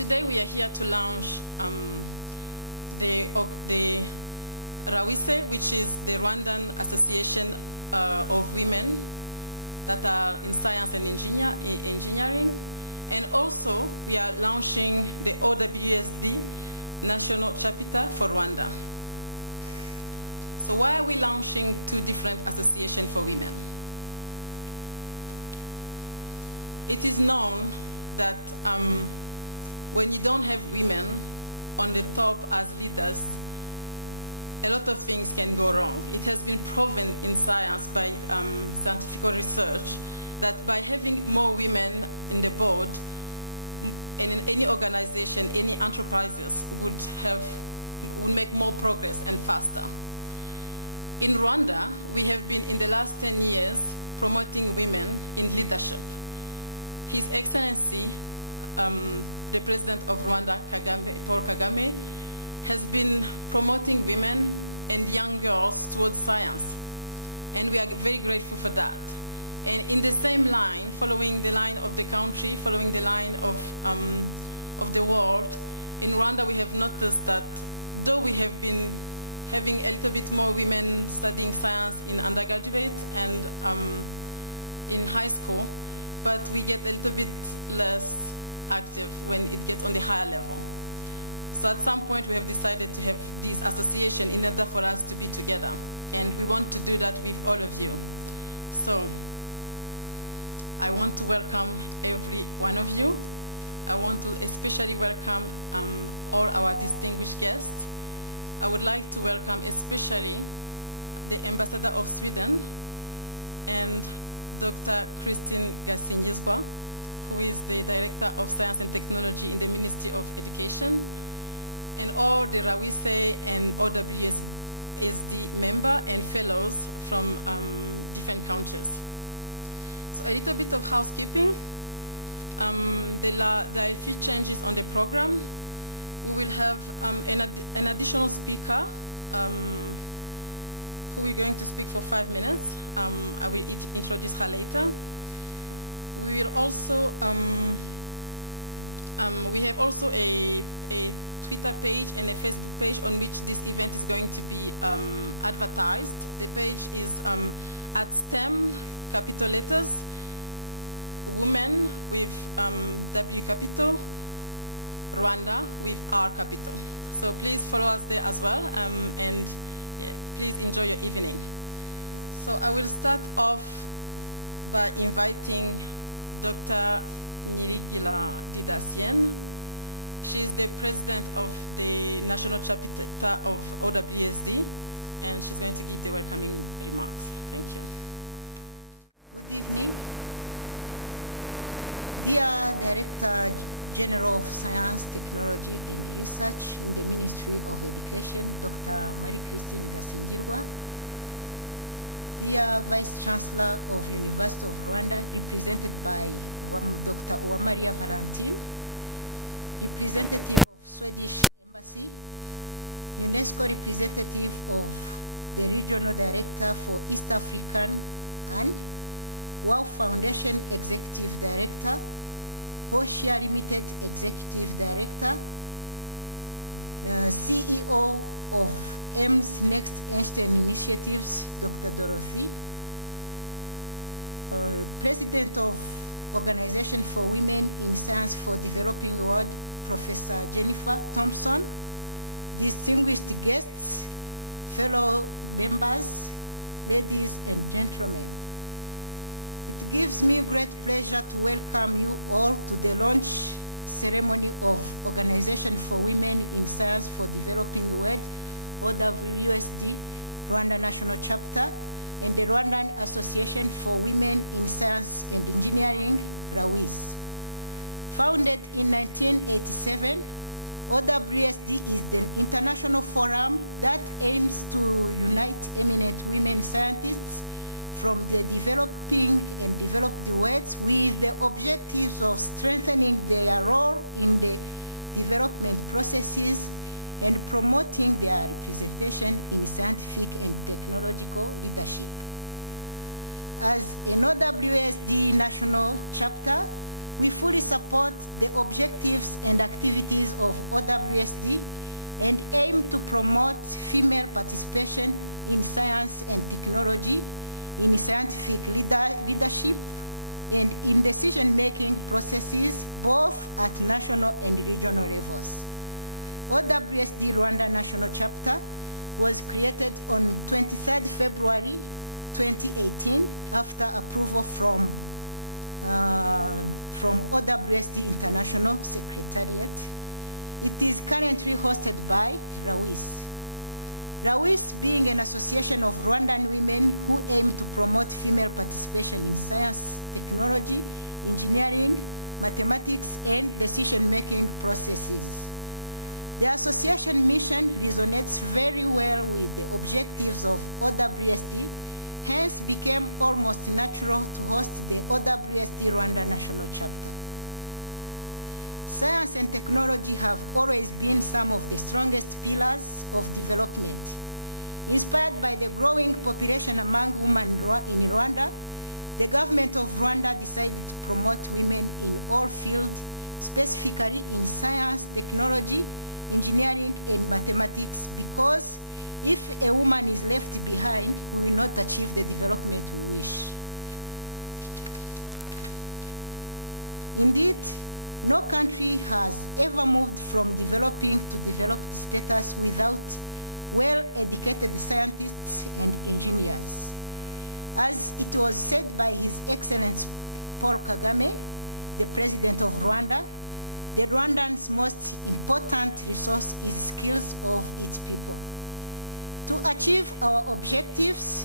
Today we are here to launch the RAWISE, which is the Rwandan Association of Women that are in science and engineering. And also we are launching the OWSD National Chapter for Rwanda. So why are we launching two different associations for women? It is known that when you don't have women on the top as leaders, a lot of things can go wrong. It has been proven in science by scientific research that by having more women in the board, and in any organization, any enterprises would make more progress and faster. In Rwanda, we have been in the last 10 years promoting women in leadership. His Excellency, the President of Rwanda, Paul Kagame, has been promoting women and young girls towards science. And we are very grateful for that. And in the same line, following the line of the country, following the line of the world, in Rwanda we have noticed that though we have been having a little bit more women studying science in undergraduate and in high school, but we get a little bit less active when it gets on the higher level. So at some point we have decided to have this association in order for us to be together. And we want to do that with all of you. So I want to welcome every one of you. I want to especially welcome all our distinguished guests. I would like to welcome especially the Ambassador of Sweden and Dr. Christine Gasingizwa, who is the Director of Science and Technology in the Ministry of Education, and all the RAWISE and OWSD member and fellows from different countries. So a little bit of housekeeping. There are a few changes on the program. We will have an additional speaker who is going to speak for 5 minutes. I will introduce her later. We will also, we have also a Twitter page and a Facebook page on which this event is going to be advertised. The page is at STEM, capital letters, women with W capital, Rwanda with R capital. So please follow us there as well, and yeah, please enjoy your evening. So I will start off by inviting Dr. Nyirigila Didasien. She is the president of the national chapter of OWSD, and she's going to give the welcoming remarks. Thank you. Good evening. Dear Director General of Science, Technology and Research in the Ministry of Education, Dr. Marie-Christine Gasingirwa. Dear Vice Chancellor of University of Rwanda, represented by Dr. Uwamaria Valentine, representative of Swedish Embassy, UNESCO representative of the Regional Director for East African and WOW Foundation Executive Director, Poshia Limited Executive Director, the CEO of EMS Next Einstein Initiatives, Dr. Dorothy, President of Organization for Women in Science for Developing World, Professor Jennifer Thompson, distinguished guests, fellow members, ladies and gentlemen. It gives me great pleasure to welcome you all to the launch ceremony of Organization for Women in Science for Developing World, OWSD Rwanda National Chapter, and the Rwandan Association for Women in Science and Engineering, RAWISE. Founded in 1987, OWSD is the international forum that aims to unite eminent women scientists from the developing and developed worlds with the objectives of strengthening their role in the development processes and promoting their representation in scientific and technological leadership. As an OWSD national chapter, we fully support the objectives and activities of OWSD and aim to promote female participation in science and technology, in scientific leadership, and in decision-making processes, both at national and regional levels. OWSD Rwanda National Chapter was created on 23rd February 2018 after approval from OWSD International Secretariat. It is currently hosted by RAWISE. RAWISE being an association of Rwandan women who aim to promote female participation in science, technology, engineering, mathematics, and decision-making processes. The association mission resonates very well with the objectives of OWSD, hence became almost natural to host the OWSD Rwanda National Chapter. Science and technology have always been some of the strongest pillars of development. Inspired by the growing population among women in Rwanda, the government of Rwanda decided to promote women in all fields, specifically in science, technology, engineering, and mathematics, because if a woman is left behind, we will not achieve the development we wish. Indeed, no country has ever moved from developing to developed status without well-educated scientists and engineers. As it was said by His Excellency Paul Kagame, the President of Rwanda, the Rwandans' most important resource is skills of its people. To achieve our objectives,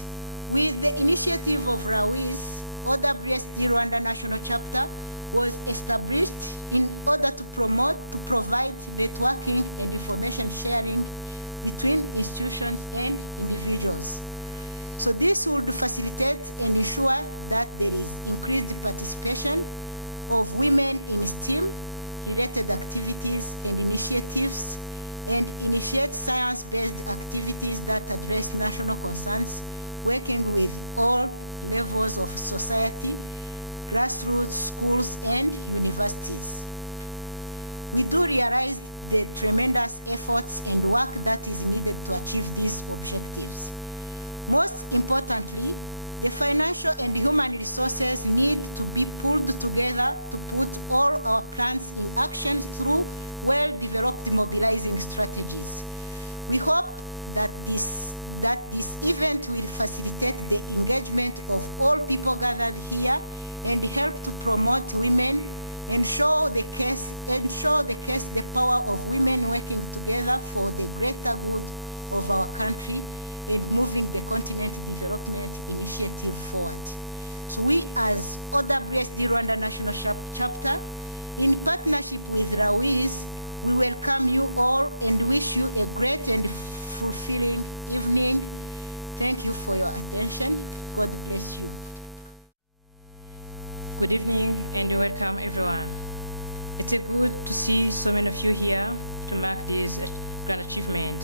with the initiative of RAWISE, OWSD Rwanda National Chapter was established in order to provide networking and information sharing between institutions and individuals. So this would facilitate and ensure that there is increased participation of women in STEM-related activities and initiatives, and initiate science-based activities that address national concerns, working with all levels of society, grassroots, schools, and universities. We do realize the tremendous efforts and work that is needed to achieve these objectives. Most importantly, the financial and human resources need to be pulled together to put all our plans in action through well-developed mobilizing strategies. We hope that this event will facilitate the engagement of all people gathered here and help to promote women and show the power of women working together for the greater good of our country and moving the continent development initiative forward. So we as OWSD Rwanda National Chapter, in partnership with RAWISE, we welcome you all and wish you a great and fulfilling evening. Thank you for your attention. God bless you. Good evening and welcome everyone. It's good to see so many of you here to mark this grand achievement.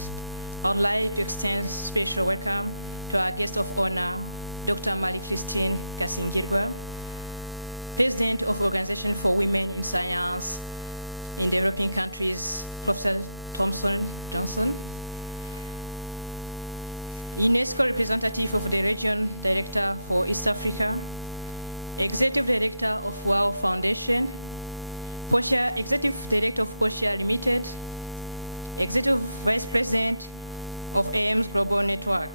I would like to extend special welcome to our guest of honor, Dr. Marie-Christine Kasingirwa, President of Oorganization for Women in Science in Developing Countries, Professor Thompson Johnson, UNESCO representative of the Region Director for East Africa, Executive Director of WOW Foundation, Executive Director of Portia Limited, Executive Vice President of AIM's Global Network.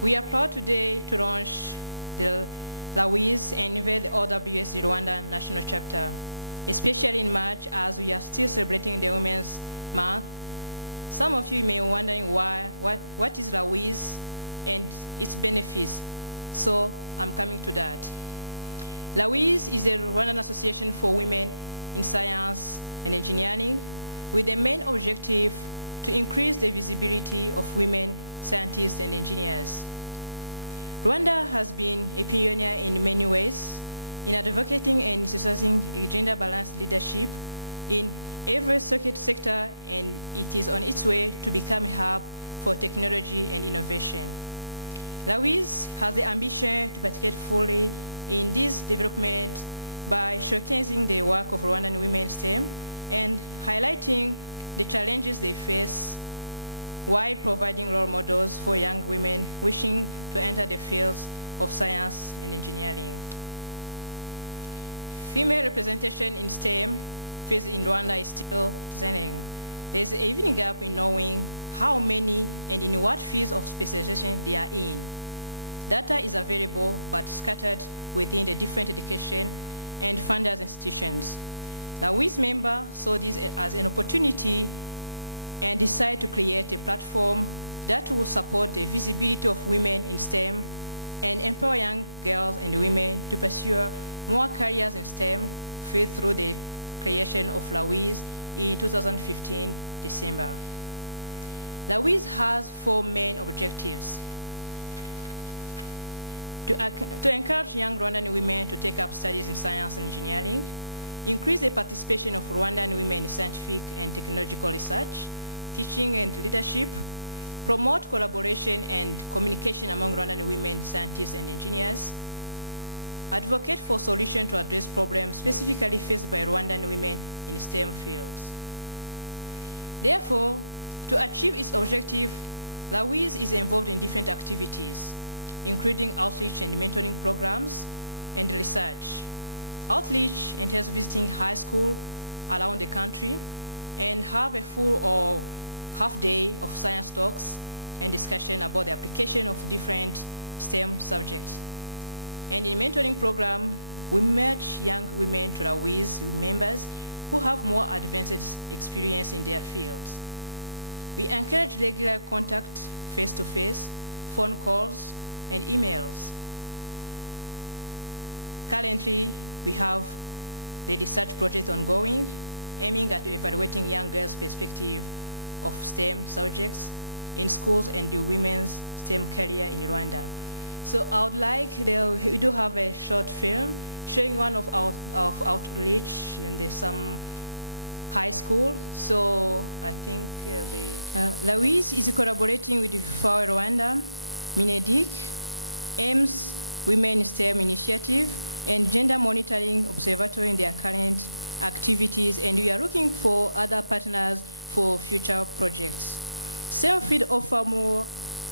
We are proud today to launch the RAWISE and invite the OWSD Rwanda National Chapter, especially in March as we are still celebrating the Women's Month. Some of you may be wondering what is RAWISE and its benefits. So I'm coming to that. RAWISE is a Rwandan Association for Women in Science and Engineering with the main objective to increase the visibility of women scientists and engineers. Rwanda has been a pioneer in many ways in advocating and exercising gender-balanced leadership in every sector, and it is on its way to become a hub for technology and innovation. RAWISE has the ambition to participate fully in this development by showcasing the work of Rwandan women STEM and highlighting the challenges they face while providing role models for young women wishing to enter the fields of science and engineering. Female representation in STEM fields in Rwanda is still declining. There is even a gap in knowing how many and in what fields of specialization they are in. Data is available but scattered within the different education and funders institutions. The RAWISE member saw this as an opportunity and decided to create a platform that will support the visibility of women in STEM and empower young girls and women to pursue more careers in STEM field through the creation of RAWISE in 2015, December. RAWISE has 4 main objectives. To encourage young Rwandan women to take up studies in science and engineering, increase the participation of Rwandan women in scientific and technological research, teaching and leadership, promote collaboration and communication among Rwandan women scientists and engineers, advocate for solutions to address problems specifically faced by Rwandan women in STEM fields. Therefore, to achieve its objective, RAWISE is involved in different activities, including outreach and mentoring programs and research. Outreach entails visiting high school around the country and have a full or half day of science talks and discussion about the application of different STEM subjects. And in mentoring program, we merge young women to RAWISE members who have more advanced experience in their fields. We encourage regular contact, face-to-face, phone calls, and emails. Currently, we have the research project ongoing, aiming at evaluating young girls' perspective of STEM subjects in schools and the women's STEM career in Rwanda. So I would like, we do have a short film showing one of our outreach in some high school. So I think RAWISE is collaborating with FAO Rwanda, Mineduc, AIMS, Women STEM Initiative, and Gender Monitoring Observatory in their current activities, and we are looking for other partners for future projects. STEM field offer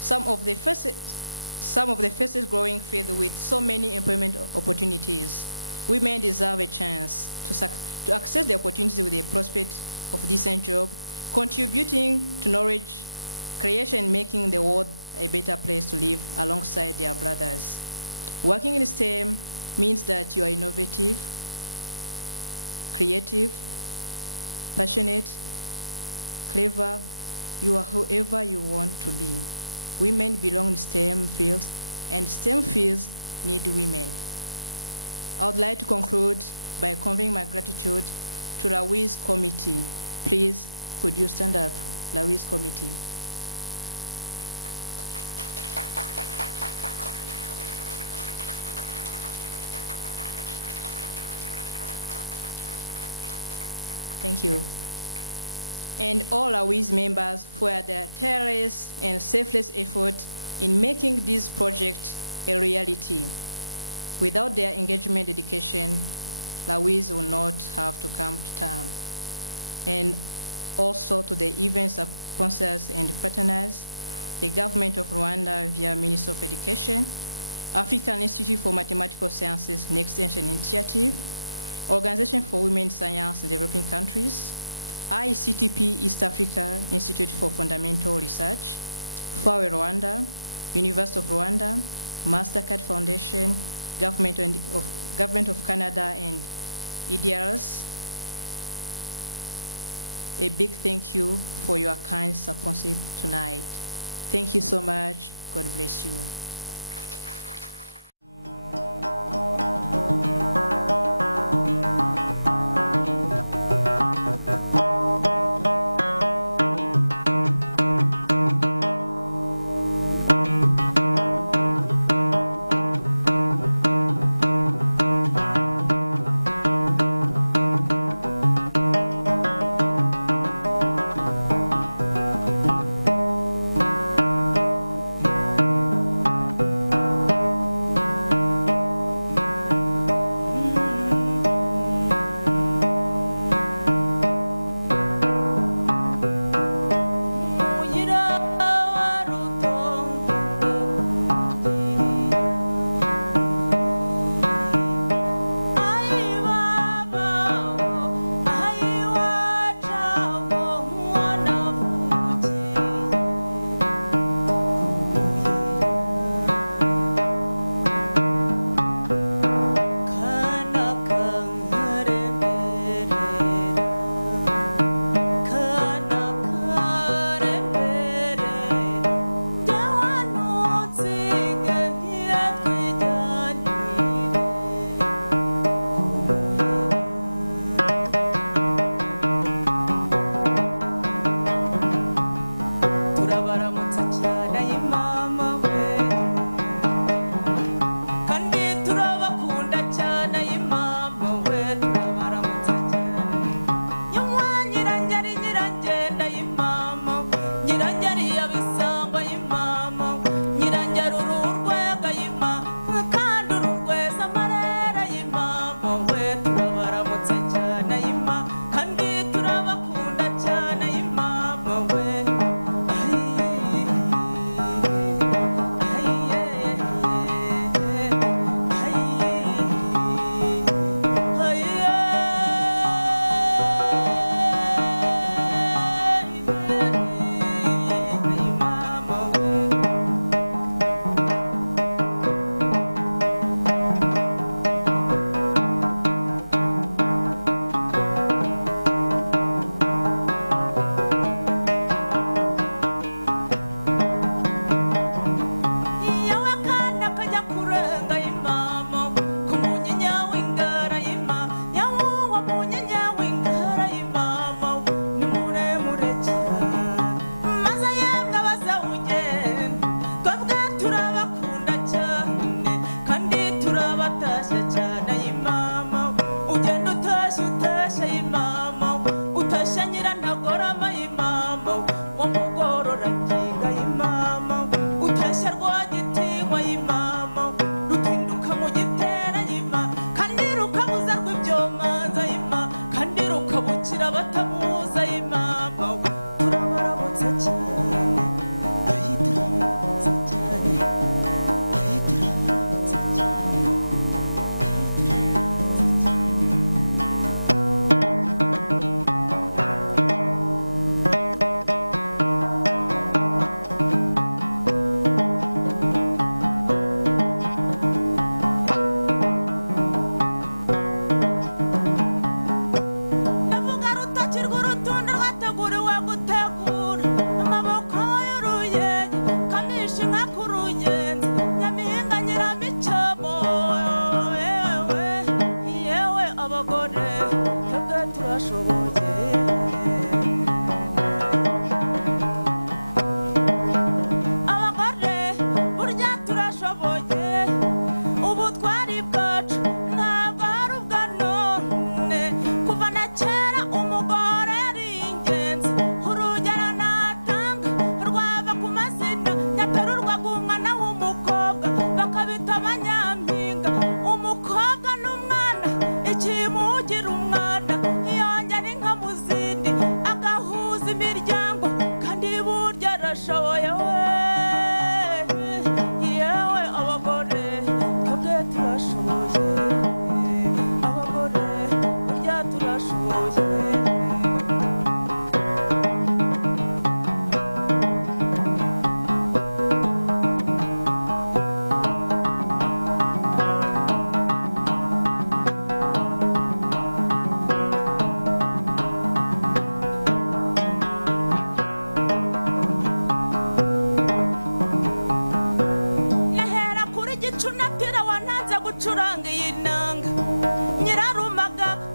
some of the fastest growing field with so many employment opportunities. Women deserve a chance to access the opportunities with the prospect of decent job, contributing to knowledge creation, making the world a better place to live alongside their brothers. Working in STEM means that you are innovative, creative, passionate, clever, you are whoever you want to be. Women belong in STEM fields, and STEM fields need women. I would like to conclude by conveying my gratitude to the RAWISE committee. Please, could you stand up, RAWISE committee? Thank you. And all RAWISE members for their tireless and selfless effort in making this project a reality. Without their engagement dedication, RAWISE will not have to come to term. And also to the event sponsors and partners, the government of Rwanda via Ministry of Education, African Institute for Mathematical Sciences Next Generation Initiative, Organization for Women in Science in Developing Countries, ICTP East Africa Institute for Fundamental Research, FAO Rwanda, University of Rwanda, MasterCard Foundation, Government of Canada, and EDRs. A big thank you for your kind sponsorship tonight. Thank you so much. God bless you. rureshya rwagitinywa y'imama rutinduka mu gitera y'ima kandi rukabuza rw'ibyomanza y'ima kandi rukabukira batamuza y'imama turabaramutsa cyane ayi turabaramutsa cyane ayi turabaramutsa cyane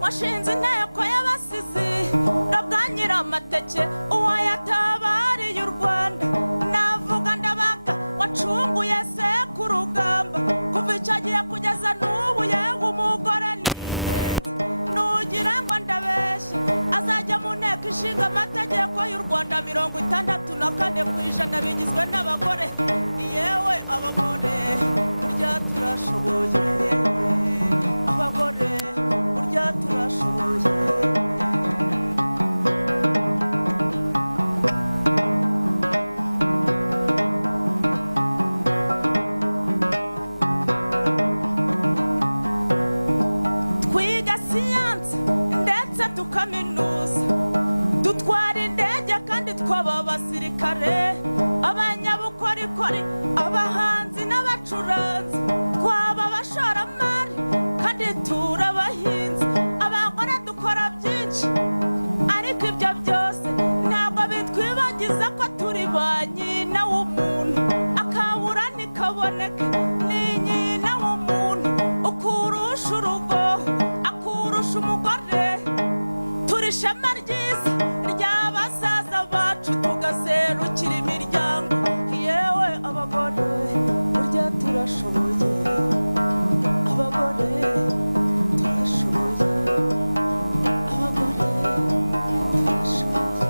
washinze inteko y'abasizi ndabwanyira amateke uwayatabariye u Rwanda navuga ndabaga wacunguye se ku rugamba kuva icyo gihe kugeza n'ubu yewe umugore nugira ngo ndabeshye azajya mu nteko ishinga amategeko y'u Rwanda 64% bigizwe n'abagore yewe abagore burya turashoboye abagore burya turashoboye. Twiga siyansi ndetse tukaminuza dutwara indege kandi twaba abasirikare abanyabukorikori abahanzi n'abacuranzi twaba abashoramari kandi turabahinzi abagore dukora byinshi ariko ibyo byose ntabwo bitwibagiza ko turi ba nyina w'umuntu akabura ntikaboneke ni nyina w'umuntu ukurusha urugo akurusha umugore turi ishema ryiza ry'abasaza bacu tugaserukira imiryango yewe abagore burya turashoboye abagore turashoboye abagore turashoboye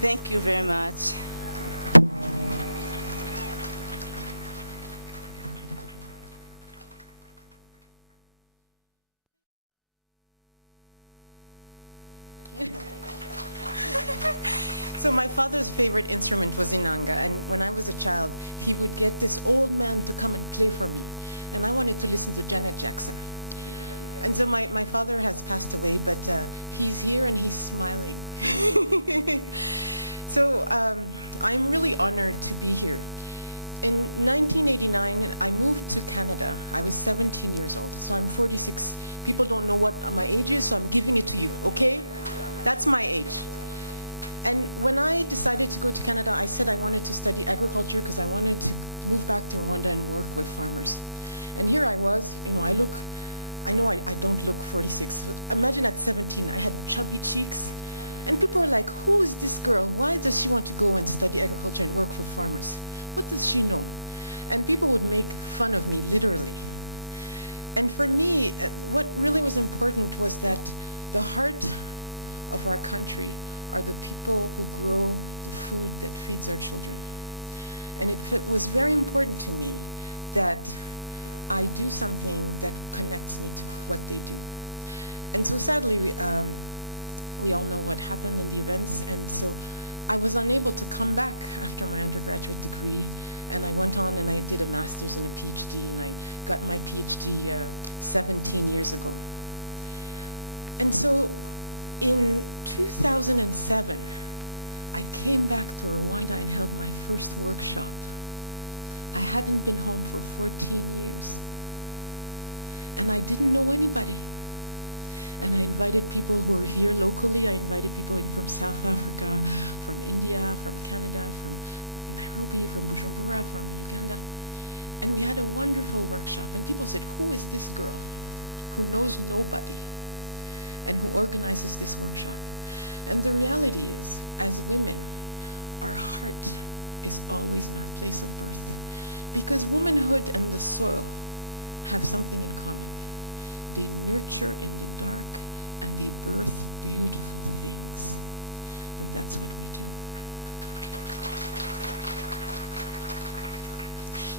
Thank you very much. So my father's favorite instrument was inanga, and when I was a child, he would get this old man to come and play for me, and I wanted to listen to Janet Jackson. And so my father has passed away, but he's here and he's smiling. So I'm really honored to be here. In 1989, I moved to Canada. I was 17 years old, so I'm 46. People don't know what my age is, so I'm giving it to you, okay? That's my age. And when I decided to go to Canada, I said I wanted to study agriculture because I wanted to move back to Rwanda and work with farmers. And here I was, you know, I know I don't look 46. Imagine at 17, I had chubby cheeks And people are like, who is this girl? Why does she want to go and study agriculture and work for farmers? What does she know? And people would make fun of me, literally. And for me, what really was important was that the heart of our country are the people who grow the food that feeds our children. And it was very important to me that I do something that connects me to what they do. And so sadly, we all know what happened in the events, and so I was unable to come back after my undergraduate degree, and I went on and I did a master's and a PhD, and I got my PhD 17 years ago. And so in 2007, I came back to Rwanda and held my first workshop. I hadn't been home for 14 years. And I didn't know anybody. And I invited people who were here locally. I invited people in from South Africa, from India, from Canada, from Nairobi, from Bujumbura, from Uganda. And we had a wonderful workshop. And people said, who is this girl who knows nobody and who organizes this workshop? And the reality is, as women, our heart is always in our place of birth. Because womanhood and the soil have something in common. They nurture in the dark and they birth beautiful things. And that's what we do.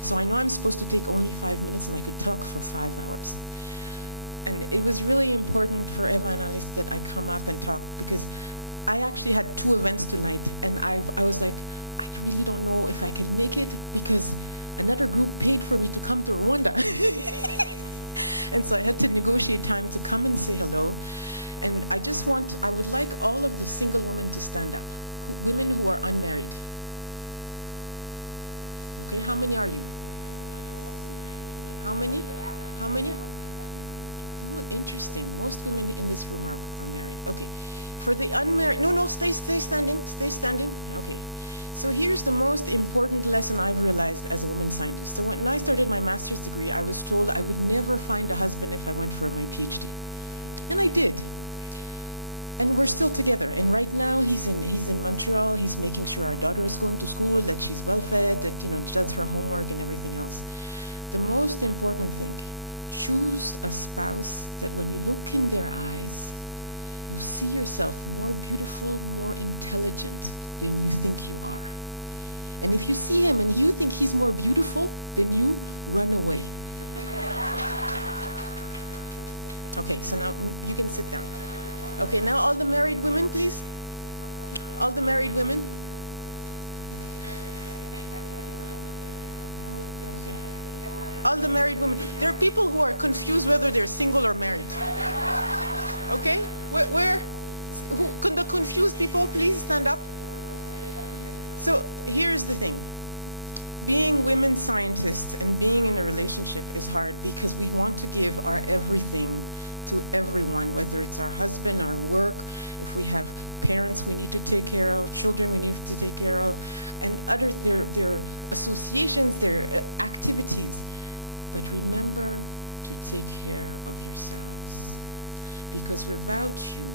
So I know I'm supposed to take only 5 minutes and I could talk for 5 hours. And it was really important for Eva and Alice that I come up and talk, because I actually had 2 events tonight, and I was like, I really don't know if I can make it because another group paid for me to come to Rwanda. And so I had to negotiate time to come and say hello. And I would like all of the single women to stand up, women who are unmarried. Okay, how many are you? How many? How many? Oh, interesting. Most women in this room are married. Okay. For the unmarried, no, stay standing, stay standing. Okay. So here's the most important lesson I've realized as a woman scientist. So when I started my master's degree, I was told I would never find a husband if I went for my PhD. And I did. And we're still together. And right now he's in Montreal. He's making sure our daughter is going to school, that she's well fed, that she does her homework and everything else. The most important thing, choose a spouse that when you look in their eyes, you see yourself more beautiful, more intelligent than you think you are. And if you see him and you think he's more beautiful than you, run away. Okay, so now you can sit down. Okay, now all the married women, please. All the married women. Okay. All the married women. There are people who are confused whether they're single or married. Okay? Who, can the confused people please stand up? So here's the thing. Being women scientists and being in a relationship is hard because we want to give our everything to everyone, whether it's our husband, our work, if we have parents we need to take care of, children we need to take care of, and their associations, their activities. But remember to take care of yourselves, because without you,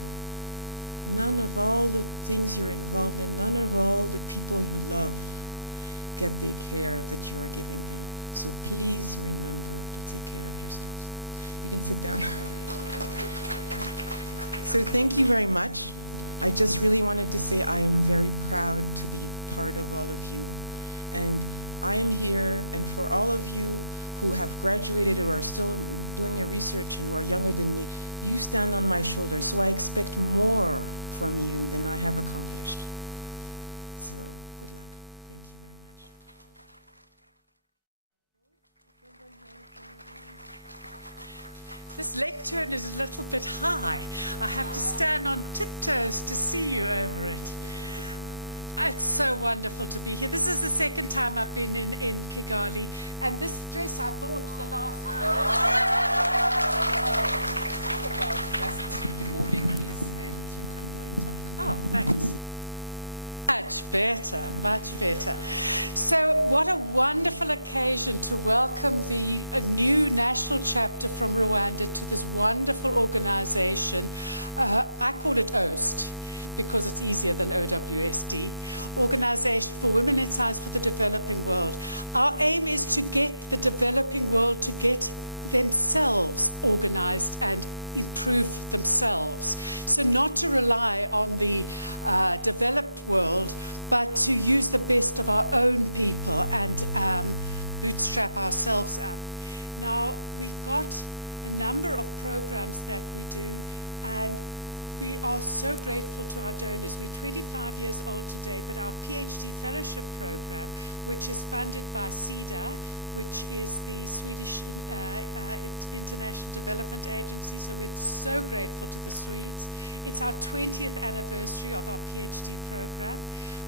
none of all the things you're involved in, none of all the people you love get the care that you are giving them. So please remember to take care of yourselves. You can sit down. So thank you very much. I just really wanted to say I am very proud to be part of all of you. And I am here, and for all of you who have graduated or are still doing your research and who are younger than me, you stand on my shoulders, so I expect more from you than I have accomplished. So, good luck. Thank you very much. This lectern is a little bit high. I have to stand on tiptoes to see you over it. It's so wonderful to be here. This is the second time I've been in Kigali, and this dress I bought the last Just removing these and you can go into. Oh, thanks. Much better, much better. So what a wonderful occasion to welcome a new national chapter from Rwanda to this wonderful organization. I call it OWSD, because it's easier than OWSD, Organization for Women in Science for the Developing World. Our aim is to get the developing world to get themselves organized and improve themselves. So not to rely on the developed world, but to use the best of our own people and bootstrap ourselves up. Now, we've got a number of programs that we do, and we are so grateful to our donors. We're 25 years old today, but our PhD fellowship program, which is funded by SIDA, which is the Swedish International Development Agency, so we're so grateful to the Swedes. It's our 20th anniversary of our PhD program,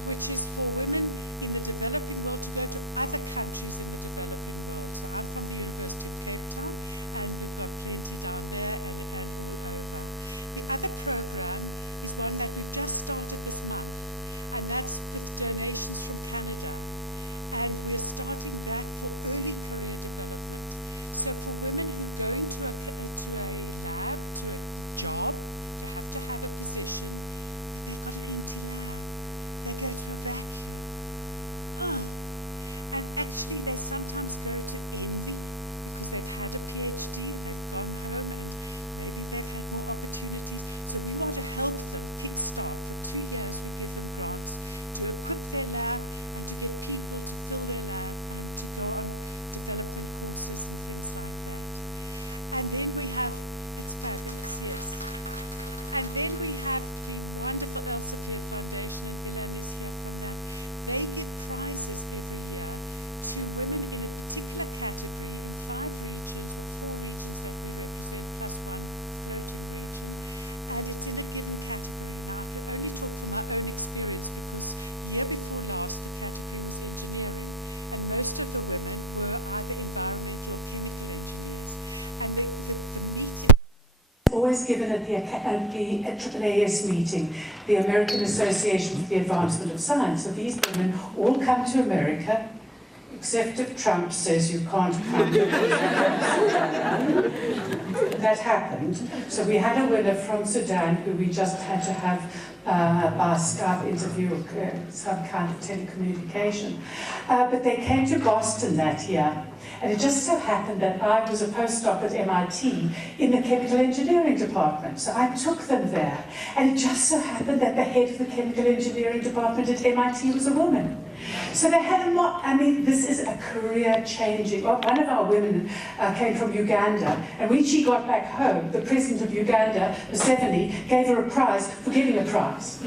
which is for women in the developing world to go to other countries in the developing world. So I'm from the University of Cape Town, and we've got plenty down there and all over. The other program is one that we've just started this month, and that's with donations from Canada. And we're starting that for early career development. So for women who are going to a lab, to a job, they have to have a position, but they've got an empty lab. They go to a vacuum. And actually they sometimes go to envy because they've had a PhD and they've gone home and maybe they've had more opportunities. So we want to help them kickstart. For 2 years we give them grants to equip their lab and to get people to fill their lab and to go on development courses and things like that. And then we have, it's fabulous, yes. And then we have the wonderful Elsevier Foundation, and Ilan is here from that. They give prizes every year to women in a particular category in 5 regions, or 4 regions that we represent, plus 1 floating region, and it's in a given category. Now, I can only talk from my own experience because year before last, the category was engineering, and most of the women were either environmental or chemical engineers. And the meeting always given at the AAAS meeting, the American Association for the Advancement of Science. So these women all come to America, except if Trump says you can't come. That happened. So we had a winner from Sudan who we just had to have by Skype interview, some kind of telecommunication. But they came to Boston that year. And it just so happened that I was a postdoc at MIT in the chemical engineering department. So I took them there. And it just so happened that the head of the chemical engineering department at MIT was a woman. So they had a lot, I mean, this is a career-changing. Well, one of our women came from Uganda, and when she got back home, the president of Uganda, Museveni, gave her a prize for giving a prize.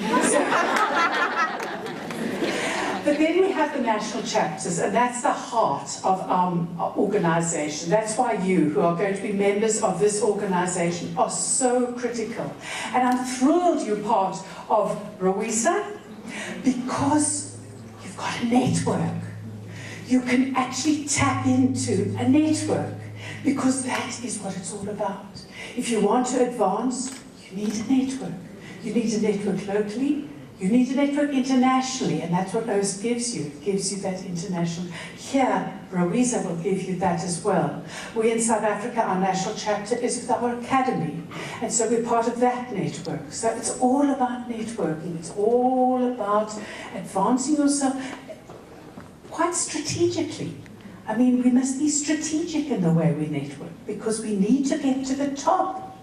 But then we have the national chapters, and that's the heart of our organization. That's why you, who are going to be members of this organization, are so critical. And I'm thrilled you're part of RAWISE, because you've got a network. You can actually tap into a network, because that is what it's all about. If you want to advance, you need a network. You need a network locally. You need a network internationally, and that's what OWSD gives you. It gives you that international. Here, RAWISE will give you that as well. We in South Africa, our national chapter is with our academy, and so we're part of that network. So it's all about networking. It's all about advancing yourself quite strategically. I mean, we must be strategic in the way we network, because we need to get to the top.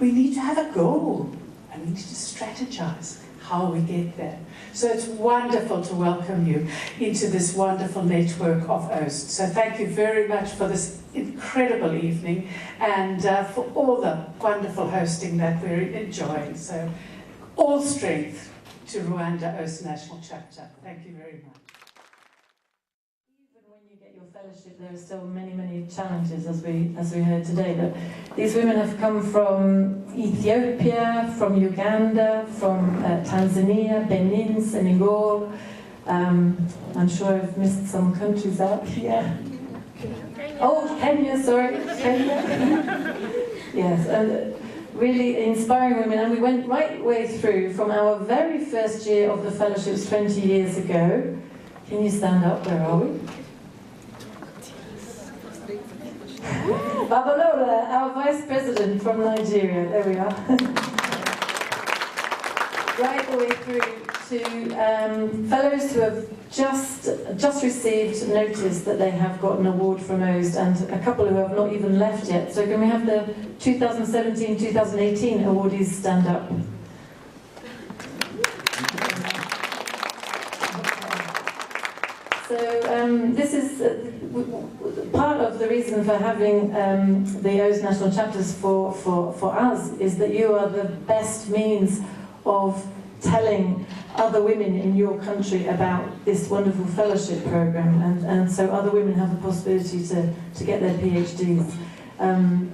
We need to have a goal, and we need to strategize how we get there. So it's wonderful to welcome you into this wonderful network of OWSD. So thank you very much for this incredible evening, and for all the wonderful hosting that we're enjoying. So all strength to Rwanda OWSD National Chapter. Thank you very much. Your fellowship, there are still many, many challenges, as we heard today. But these women have come from Ethiopia, from Uganda, from Tanzania, Benin, Senegal. I'm sure I've missed some countries out here. Oh, Kenya, sorry, Kenya. Yes, and really inspiring women. And we went right way through from our very first year of the fellowships 20 years ago. Can you stand up? Where are we? Babalola, our Vice President from Nigeria. There we are. right the way through to fellows who have just received notice that they have got an award from OWSD, and a couple who have not even left yet. So can we have the 2017-2018 awardees stand up? So this is part of the reason for having the OWSD national chapters for us is that you are the best means of telling other women in your country about this wonderful fellowship program, and so other women have the possibility to get their PhDs. And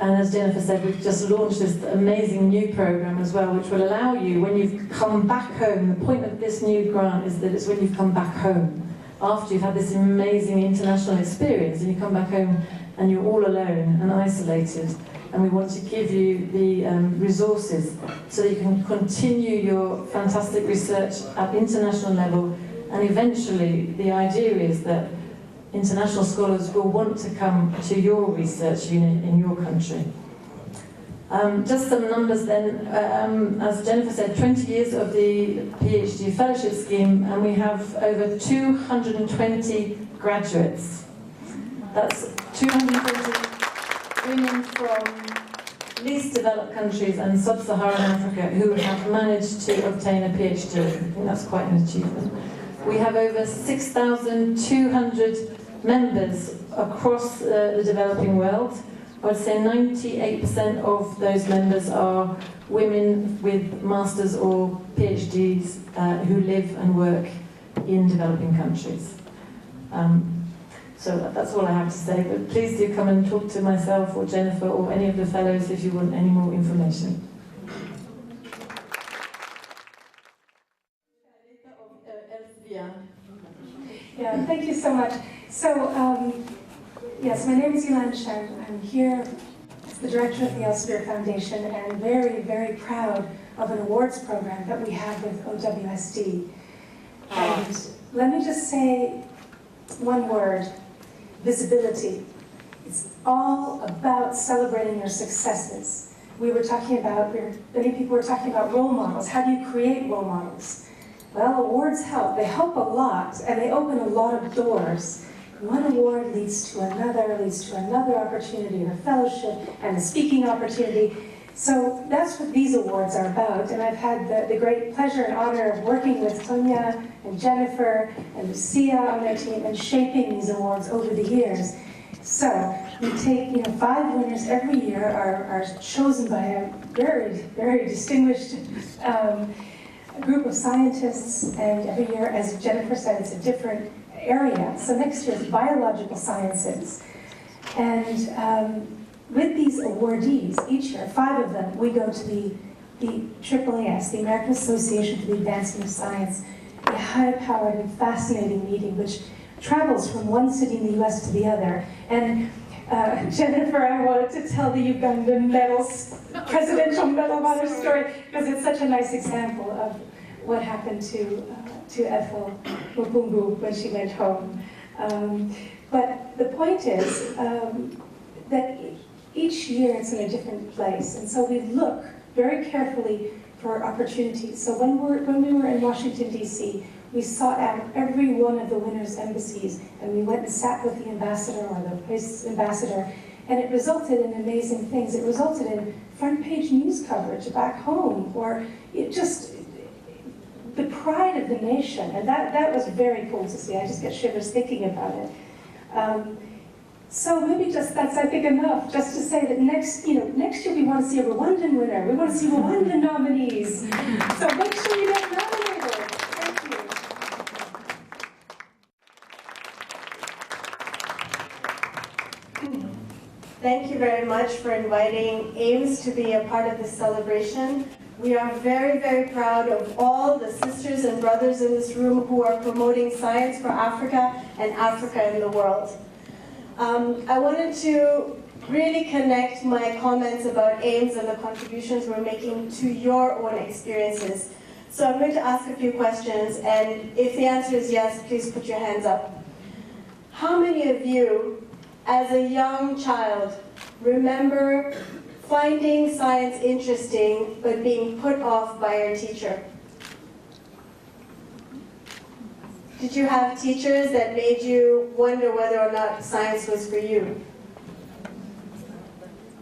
as Jennifer said, we've just launched this amazing new program as well, which will allow you, when you've come back home, the point of this new grant is that it's when you've come back home, after you've had this amazing international experience, and you come back home and you're all alone and isolated, and we want to give you the resources so that you can continue your fantastic research at international level, and eventually the idea is that international scholars will want to come to your research unit in your country. Just some numbers then. As Jennifer said, 20 years of the PhD fellowship scheme, and we have over 220 graduates. That's 220 women from least developed countries and sub-Saharan Africa who have managed to obtain a PhD. I think that's quite an achievement. We have over 6,200 members across the developing world. I would say 98% of those members are women with masters or PhDs who live and work in developing countries. So that's all I have to say, but please do come and talk to myself or Jennifer or any of the fellows if you want any more information. Yeah, thank you so much. So, yes, my name is Yolanda Shen. I'm here as the director of the Elsevier Foundation, and very, very proud of an awards program that we have with OWSD. And let me just say one word: visibility. It's all about celebrating your successes. We were talking about, many people were talking about role models. How do you create role models? Well, awards help. They help a lot, and they open a lot of doors. One award leads to another opportunity, and a fellowship, and a speaking opportunity. So that's what these awards are about, and I've had the great pleasure and honor of working with Tonya and Jennifer and Lucia on their team and shaping these awards over the years. So we take, 5 winners every year are chosen by a very, very distinguished group of scientists, and every year, as Jennifer said, it's a different area. So next year is biological sciences. And with these awardees, each year, 5 of them, we go to the AAAS, the American Association for the Advancement of Science, a high-powered and fascinating meeting which travels from one city in the US to the other. And Jennifer, I wanted to tell the Ugandan presidential medal honor story, because it's such a nice example of what happened to Ethel Mupungu when she went home. But the point is that each year it's in a different place, and so we look very carefully for opportunities. So when we were in Washington, D.C., we sought out every one of the winners' embassies, and we went and sat with the ambassador or the vice ambassador, and it resulted in amazing things. It resulted in front-page news coverage back home, or it just, the pride of the nation, and that was very cool to see. I just get shivers thinking about it. So maybe just that's, I think, enough, just to say that next year we want to see a Rwandan winner. We want to see Rwandan nominees. So make sure you get nominated. Thank you. Thank you very much for inviting AIMS to be a part of this celebration. We are very, very proud of all the sisters and brothers in this room who are promoting science for Africa and Africa in the world. I wanted to really connect my comments about AIMS and the contributions we're making to your own experiences. So I'm going to ask a few questions, and if the answer is yes, please put your hands up. How many of you, as a young child, remember finding science interesting but being put off by your teacher? Did you have teachers that made you wonder whether or not science was for you?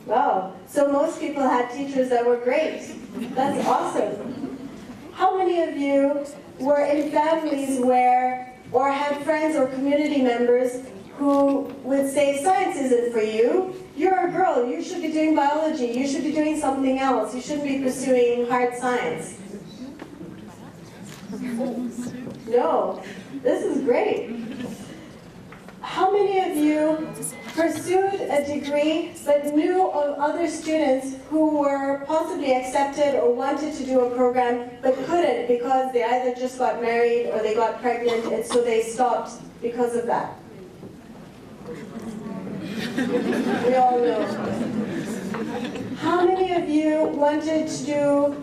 Wow, so most people had teachers that were great. That's awesome. How many of you were in families where, or had friends or community members who would say, science isn't for you. You're a girl, you should be doing biology, you should be doing something else, you shouldn't be pursuing hard science. No, this is great. How many of you pursued a degree but knew of other students who were possibly accepted or wanted to do a program but couldn't because they either just got married or they got pregnant and so they stopped because of that? We all know. How many of you wanted to do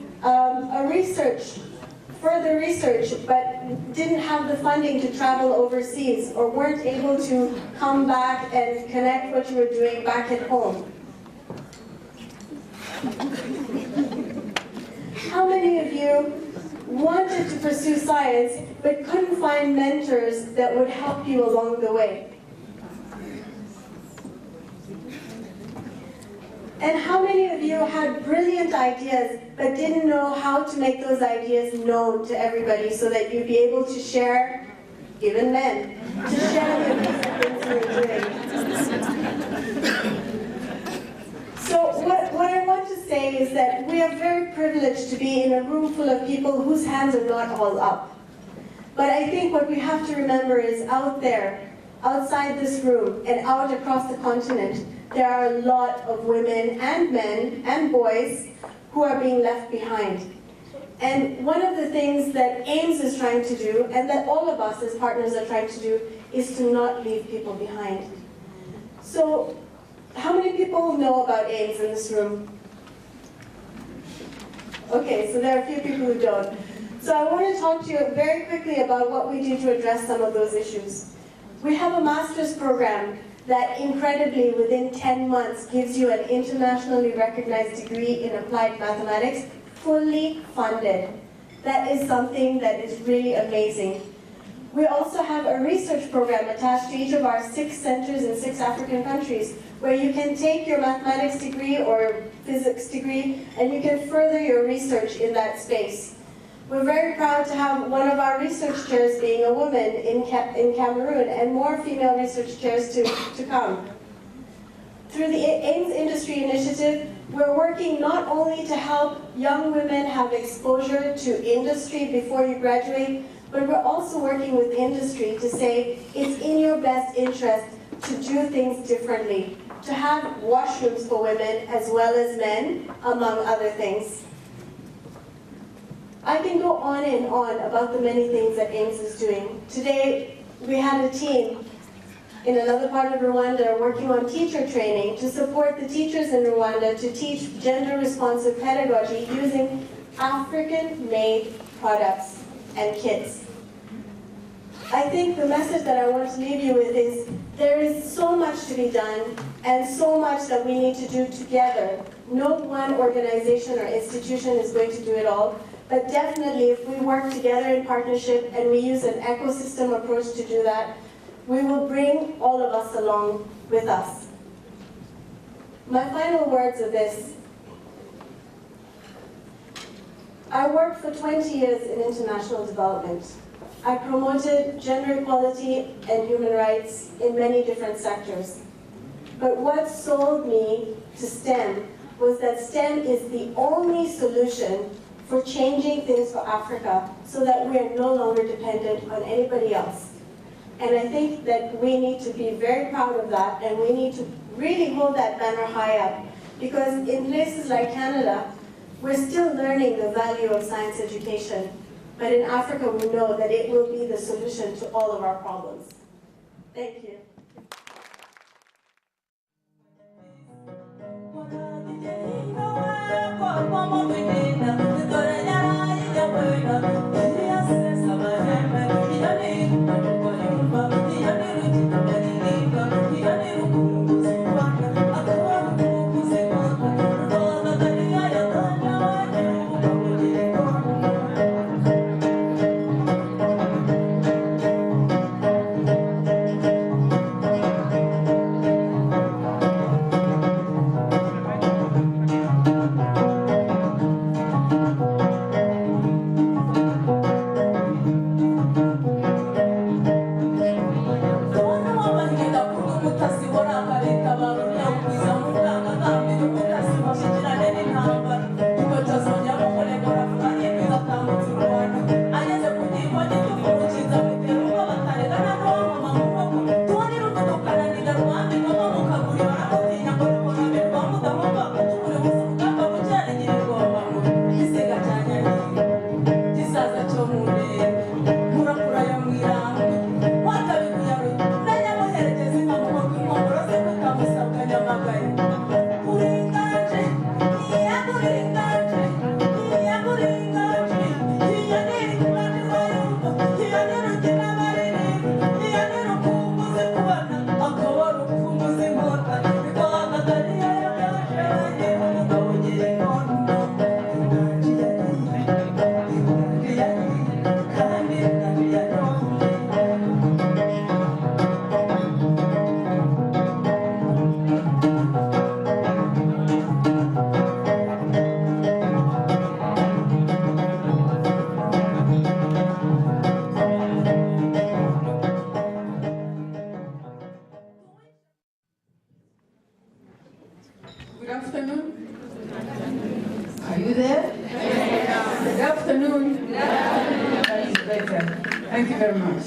further research, but didn't have the funding to travel overseas or weren't able to come back and connect what you were doing back at home? How many of you wanted to pursue science, but couldn't find mentors that would help you along the way? And how many of you had brilliant ideas but didn't know how to make those ideas known to everybody so that you'd be able to share, even men, to share the amazing things you were doing? So what I want to say is that we are very privileged to be in a room full of people whose hands are not all up. But I think what we have to remember is out there, outside this room and out across the continent, there are a lot of women and men and boys who are being left behind. And one of the things that AIMS is trying to do, and that all of us as partners are trying to do, is to not leave people behind. So, how many people know about AIMS in this room? Okay, so there are a few people who don't. So I want to talk to you very quickly about what we do to address some of those issues. We have a master's program that incredibly, within 10 months, gives you an internationally recognized degree in applied mathematics, fully funded. That is something that is really amazing. We also have a research program attached to each of our 6 centers in 6 African countries, where you can take your mathematics degree or physics degree, and you can further your research in that space. We're very proud to have one of our research chairs being a woman in Cameroon, and more female research chairs to come. Through the AIMS Industry Initiative, we're working not only to help young women have exposure to industry before you graduate, but we're also working with industry to say it's in your best interest to do things differently, to have washrooms for women as well as men, among other things. I can go on and on about the many things that AIMS is doing. Today, we had a team in another part of Rwanda working on teacher training to support the teachers in Rwanda to teach gender-responsive pedagogy using African-made products and kits. I think the message that I want to leave you with is there is so much to be done and so much that we need to do together. No one organization or institution is going to do it all. But definitely, if we work together in partnership and we use an ecosystem approach to do that, we will bring all of us along with us. My final words are this. I worked for 20 years in international development. I promoted gender equality and human rights in many different sectors. But what sold me to STEM was that STEM is the only solution for changing things for Africa so that we are no longer dependent on anybody else. And I think that we need to be very proud of that, and we need to really hold that banner high up, because in places like Canada, we're still learning the value of science education. But in Africa, we know that it will be the solution to all of our problems. Thank you. Thank you very much.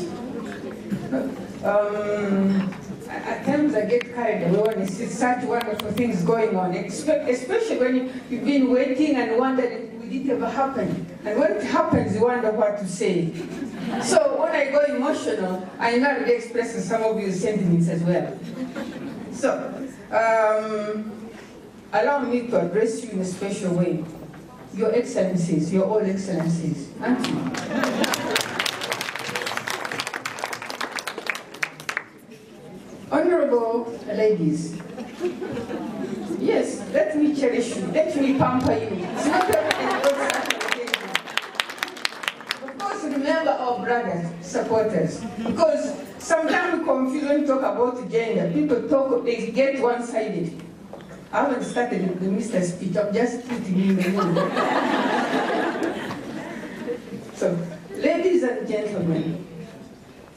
At times I get carried away when I see such wonderful things going on, especially when you've been waiting and wondering, will it ever happen? And when it happens, you wonder what to say. So when I go emotional, I now really express some of your sentiments as well. So, allow me to address you in a special way. Your Excellencies, your All Excellencies. Thank you. Honorable ladies, yes, let me cherish you, let me pamper you. It's not of course, remember our brothers, supporters, because sometimes we confuse when we talk about gender. People talk, they get one-sided. I haven't started the Mr. Speech, I'm just putting in the mood. So, ladies and gentlemen,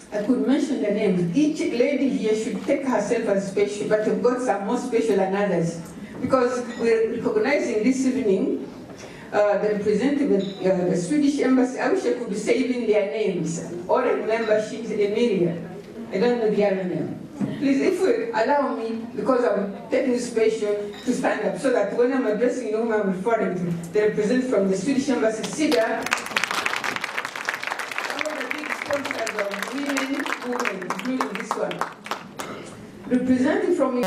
I could mention the names. Each lady here should take herself as special, but we've got some more special than others. Because we're recognizing this evening the representative of the Swedish Embassy. I wish I could say even their names. All I remember, she's Emilia. I don't know the other name. Please, if you allow me, because I'm taking special, to stand up, so that when I'm addressing whom I'm referring to, the representative from the Swedish Embassy, Sida, women, including this one. Representing from